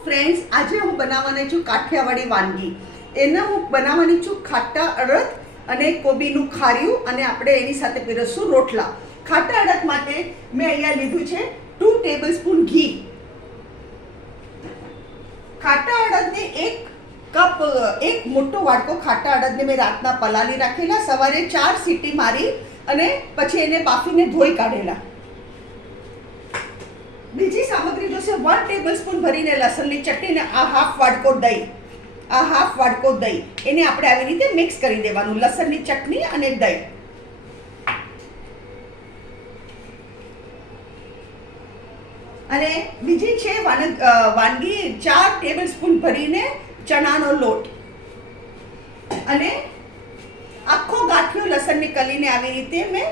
Friends, આજે હું બનાવવાની છું કાઠિયાવાડી વાનગી. એના હું બનાવવાની છું ખાટા અડદ અને કોબીનું ખાર્યું, અને આપણે એની સાથે પીરસશું રોટલા. ખાટા અડદ માટે મેં અહીંયા લીધું છે 2 ટેબલસ્પૂન ઘી. ખાટા અડદને એક મોટો વાટકો ખાટા અડદને મેં રાતના પલાળી રાખેલા, સવારે 4 સીટી મારી અને પછી એને બાફીને ધોઈ કાઢેલા. બીજી સામગ્રી જોશે 1 ટેબલસ્પૂન ભરીને લસણની ચટણી ને આ હાફ વાટકો દહીં. એને આપણે આવી રીતે મિક્સ કરી દેવાનું, લસણની ચટણી અને દહીં. અને બીજી છે વાનગી 4 ટેબલસ્પૂન ભરીને ચણાનો લોટ, અને આખો ગાંઠિયો લસણની કલીને આવી રીતે મેં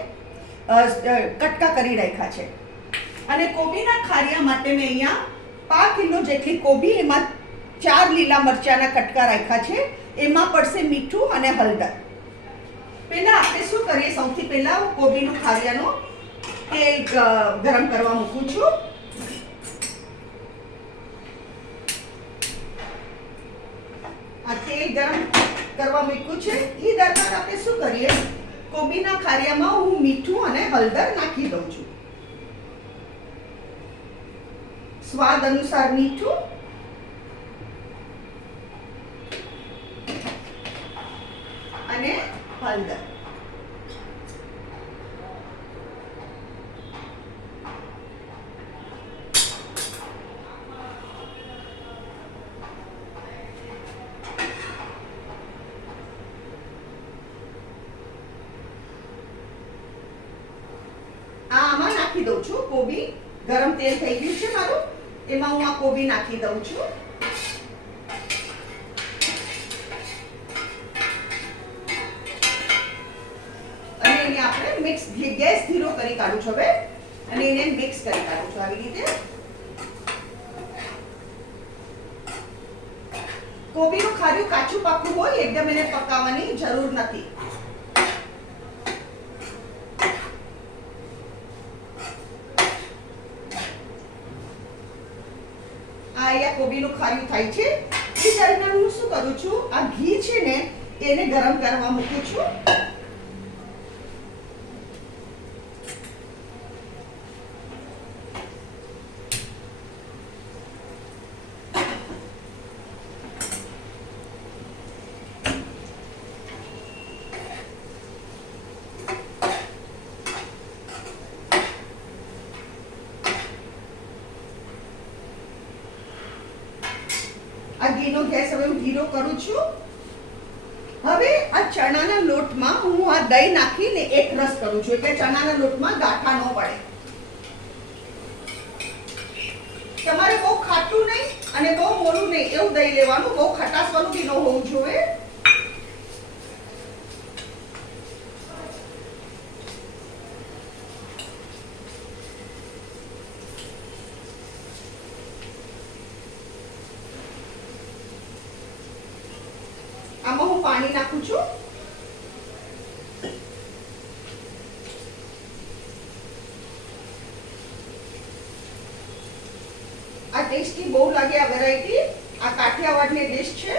કટકા કરી રાખ્યા છે. અને કોબીના ખારિયા માટે મેં અહીંયા 5 કિલો જેટલી કોબી, એમાં 4 લીલા મરચાના કટકા રાખ્યા છે. એમાં પડશે મીઠું અને હળદર. પહેલા આપણે શું કરીએ, સૌથી પહેલા હું કોબીનું ખારિયાનો તેલ ગરમ કરવા મૂકું છું. આ તેલ ગરમ કરવા મૂક્યું છે. એ દરમિયાન આપણે શું કરીએ, કોબીના ખારિયામાં હું મીઠું અને હળદર નાખી દઉં છું. સ્વાદ અનુસાર મીઠું અને હળદર. આમાં નાખી દઉં છું કોબી. ગરમ તેલ થઈ ગયું છે મારું, એમાં હું આ કોબી નાખી દઉં છું. અને એને આપણે મિક્સ, ગેસ ધીરો કરી કાઢું છું હવે, અને એને મિક્સ કરી કાઢું છું આવી રીતે. કોબીનું ખાર્યું કાચું પાકું હોય, એકદમ એને પકાવવાની જરૂર નથી. અહીંયા કોબીનું ખાર્યું થાય છે. એ દરમિયાન હું શું કરું છું, આ ઘી છે ને એને ગરમ કરવા મૂકું છું. આ ઘીનો ગેસ હવે હું ધીરો કરું છું. હવે આ ચણાના લોટમાં હું આ દહીં નાખીને એક રસ કરું છું, એટલે ચણાના લોટમાં ગાંઠા ન પડે. તમારે બહુ ખાટું નહીં અને બહુ મોરું નહીં એવું દહીં લેવાનું, બહુ ખટાશ વાળું બી ન હોવું જોઈએ. આમાં હું પાણી નાખું છું. આ ટેસ્ટી બહુ લાગે આ વેરાયટી. આ કાઠિયાવાડની ડિશ છે.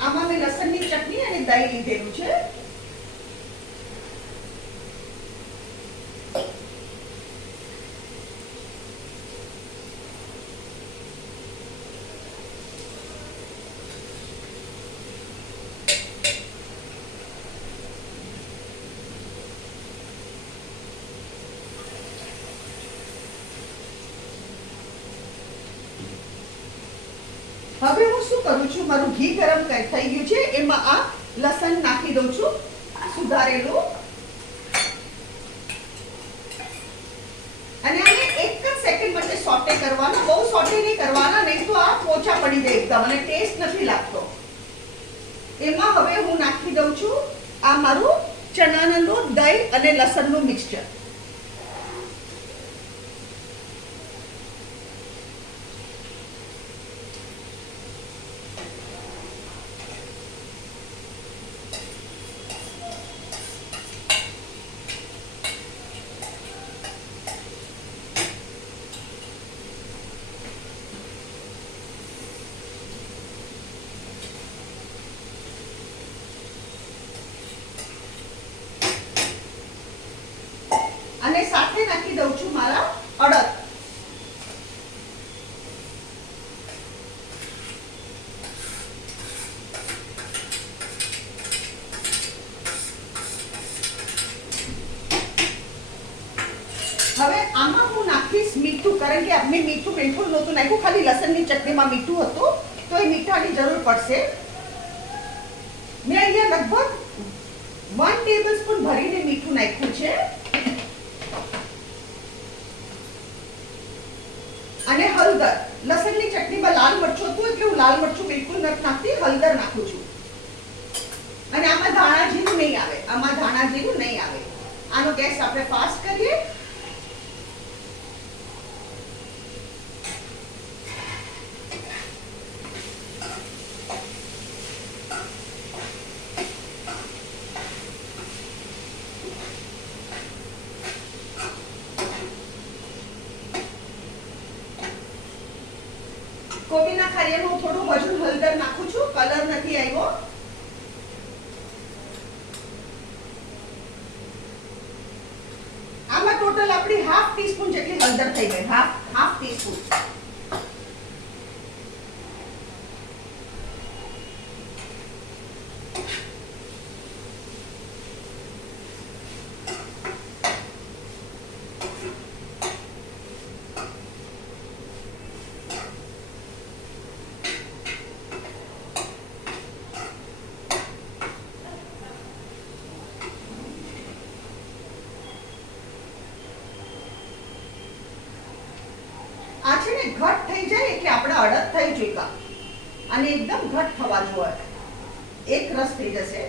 આમાં મેં લસણની ચટણી અને દહીં લીધેલું છે. હવે હું શું કરું છું, મારું ઘી ગરમ થઈ ગયું છે, એમાં આ લસણ નાખી દઉં છું સુધારેલું. અને આને 1 જ સેકન્ડ માટે સોટે કરવાનો, બહુ સોટે નહીં કરવાના, નહીં તો આ પોચા પડી જાય એકદમ અને ટેસ્ટ નથી લાગતો. એમાં હવે હું નાખી દઉં છું આ મારું ચણાનો લોટ, દહીં અને લસણનું મિક્સચર. સાથે નાખી દઉં છું મારા અડદ. હવે આમાં હું નાખીશ મીઠું, કારણ કે મેં મીઠું બિલકુલ નહોતું નાખ્યું, ખાલી લસણની ચટણીમાં મીઠું હતું, તો એ મીઠાની જરૂર પડશે. મેં અહીંયા લગભગ 1 ટેબલસ્પૂન ભરીને મીઠું નાખ્યું છે. અને હળદર, લસણની ચટણીમાં લાલ મરચું હતું એટલે હું લાલ મરચું બિલકુલ નથી નાખતી, હળદર નાખું છું. અને આમાં ધાણા જીરું નહીં આવે, આમાં ધાણા જીરું નહીં આવે. આનો ગેસ આપણે ફાસ્ટ કરીએ. કોબીના ખારિયામાં થોડું હજુ હળદર નાખું છું, કલર નથી આવ્યો. આમાં ટોટલ આપણી હાફ ટીસ્પૂન જેટલી હળદર થઈ ગઈ, હાફ ટીસ્પૂન. આ છે ને ઘટ થઈ જાય એટલે આપણે અડદ થઈ જોઈએ, અને એકદમ ઘટ થવા જોઈએ, એક રસ થઈ જશે.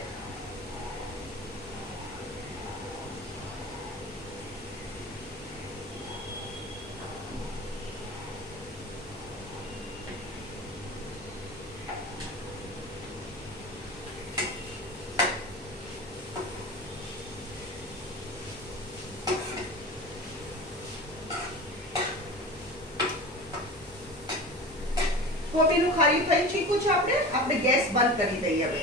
કોબીનું ખારી થઈ ચૂક્યું છે, આપણે ગેસ બંધ કરી દઈએ. હવે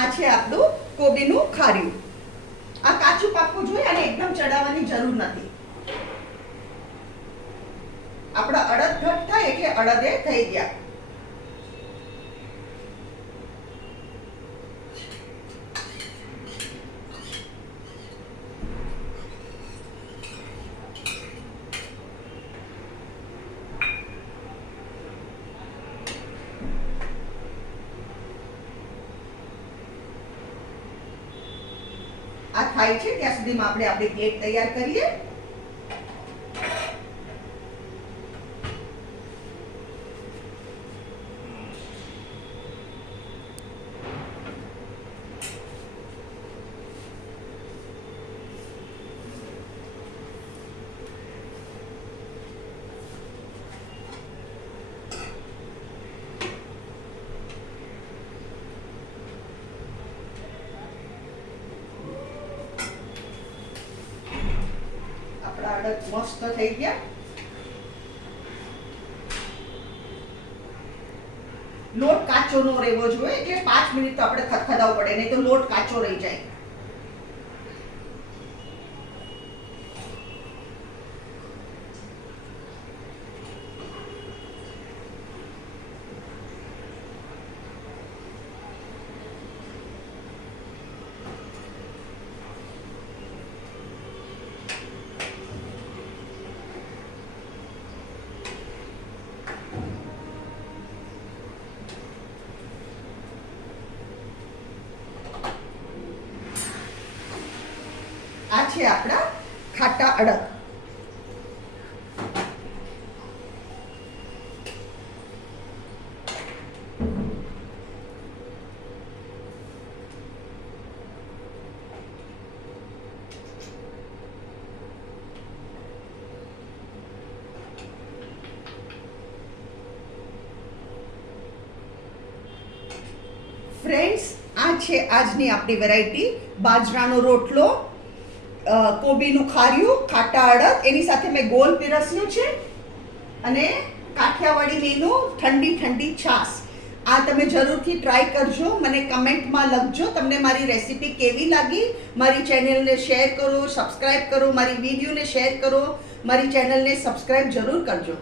આ છે આપણું કોબીનું ખાર્યું. આ કાચું પાકવું જોઈએ અને એકદમ ચડાવવાની જરૂર નથી. આપણા અડદ ઘટ થાય એટલે અડદે થઈ ગયા. આ થાય છે ત્યાં સુધીમાં આપણે આપણી પ્લેટ તૈયાર કરીએ. અડદ મસ્ત થઈ ગયા. લોટ કાચો ન રહેવો જોઈએ, એટલે 5 મિનિટ તો આપણે ખદખદાવવું પડે, નહીં તો લોટ કાચો રહી જાય. આ છે આપણા ખાટા અડદ. ફ્રેન્ડ્સ, આ છે આજની આપણી વેરાયટી, બાજરાનો રોટલો, કોબીનું ખાર્યું, ખાટા અડદ, એની સાથે મેં ગોળ પીરસ્યું છે, અને કાઠિયાવાડી મેનુ ઠંડી ઠંડી છાશ. આ તમે જરૂરથી ટ્રાય કરજો, મને કમેન્ટમાં લખજો તમને મારી રેસીપી કેવી લાગી. મારી ચેનલને શેર કરો, સબસ્ક્રાઈબ કરો, મારી વિડીયોને શેર કરો, મારી ચેનલને સબસ્ક્રાઈબ જરૂર કરજો.